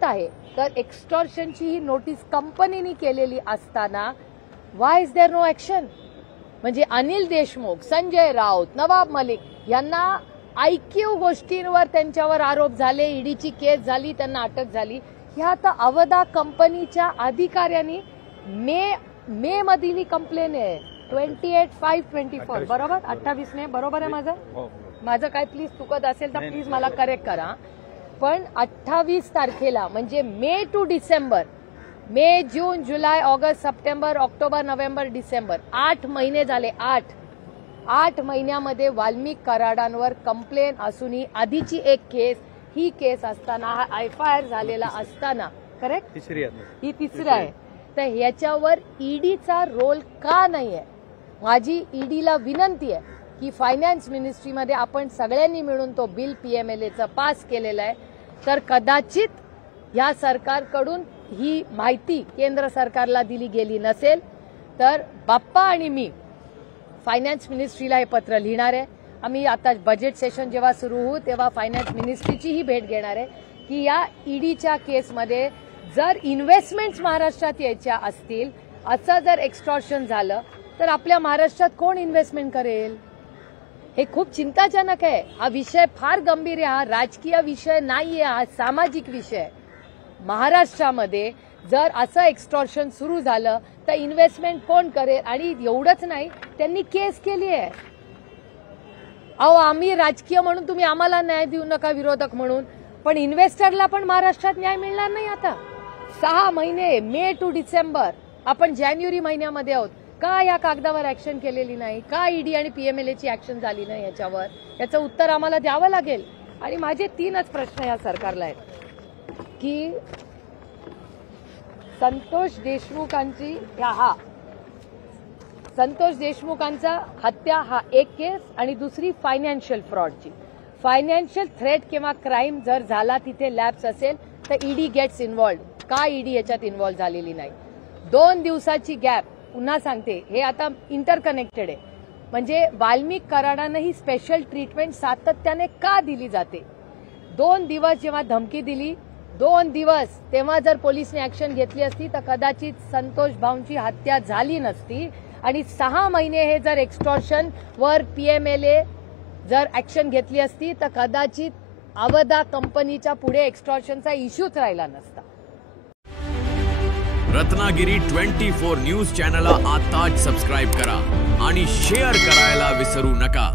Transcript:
वाचत आहे तर एक्स्टॉर्शनची ही नोटीस कंपनीने केलेली असताना व्हाय इज देअर नो ॲक्शन? म्हणजे अनिल देशमुख, संजय राऊत, नवाब मलिक यांना ऐकीव गोष्टींवर त्यांच्यावर आरोप झाले, ईडीची केस झाली, त्यांना अटक झाली. ह्या तर अवधा कंपनीच्या अधिकाऱ्यांनी मे मधील कंप्लेन आहे 28/5/24 बरोबर 28 ने बरोबर आहे माझं काय प्लीज चुकत असेल तर प्लीज मला करेक्ट करा. पण 28 तारखेला म्हणजे May to December, May June जुलै August September October November December 8 महिने झाले. 8 महिन्यामध्ये वाल्मिक कराडांवर कंप्लेन असूनही आधीची एक केस, ही केस असताना हा FIR झालेला असताना करेक्ट ही तिसरी आहे. तर ह्याच्यावर ईडीचा रोल का नाही आहे? माझी ईडीला विनंती आहे की फायनान्स मिनिस्ट्रीमध्ये आपण सगळ्यांनी मिळून तो बिल PMLAचं पास केलेला आहे. तर कदाचित या सरकारकडून ही माहिती केंद्र सरकारला दिली गेली नसेल तर बाप्पा आणि मी फायनान्स मिनिस्ट्रीला हे पत्र लिहिणार आहे. आम्ही आता बजेट सेशन जेव्हा सुरू होऊ तेव्हा फायनान्स मिनिस्ट्रीची ही भेट घेणार आहे की या ईडीच्या केसमध्ये जर इन्व्हेस्टमेंट्स महाराष्ट्रात यायच्या असतील, असं जर एक्स्टॉर्शन झालं तर आपल्या महाराष्ट्रात कोण इन्व्हेस्टमेंट करेल? हे खूप चिंताजनक आहे. हा विषय फार गंभीर आहे. हा राजकीय विषय नाहीये, हा सामाजिक विषय आहे. महाराष्ट्रामध्ये जर असं एक्स्टॉर्शन सुरू झालं तर इन्व्हेस्टमेंट कोण करेल? आणि एवढंच नाही, त्यांनी केस केली आहे. अहो आम्ही राजकीय म्हणून तुम्ही आम्हाला न्याय देऊ नका विरोधक म्हणून, पण इन्व्हेस्टरला पण महाराष्ट्रात न्याय मिळणार नाही. आता 6 महिने मे टू डिसेंबर, आपण जानेवारी महिन्यामध्ये आहोत. का या कागदावर ऍक्शन केलेली नाही? का ईडी आणि PMLAची ऍक्शन झाली नाही याच्यावर? याचं उत्तर आम्हाला द्यावं लागेल. आणि माझे 3च प्रश्न या सरकारला आहेत की संतोष देशमुखांचा हत्या हा एक केस आणि दुसरी फायनान्शियल फ्रॉडची. फायनान्शियल थ्रेट किंवा क्राईम जर झाला तिथे लॅप्स असेल तर ईडी गेट्स इन्व्हॉल्ड. का ईडी याच्यात इन्व्हॉल्व झालेली नाही? 2 दिवसाची गॅप, पुन्हा सांगते हे आता इंटरकनेक्टेड आहे. म्हणजे वाल्मिक कराडांना ही स्पेशल ट्रीटमेंट सातत्याने का दिली जाते? 2 दिवस जेव्हा धमकी दिली, 2 दिवस तेव्हा जर पोलिसने ऍक्शन घेतली असती तर कदाचित संतोष भाऊंची हत्या झाली नसती. आणि 6 महिने हे जर एक्स्टॉर्शन वर PMLA जर ऍक्शन घेतली असती तर कदाचित अवधा कंपनीच्या पुढे एक्स्टॉर्शनचा इश्यूच राहिला नसता. रत्नागिरी 24 न्यूज चॅनलला आताच सबस्क्राईब करा आणि शेअर करायला विसरू नका.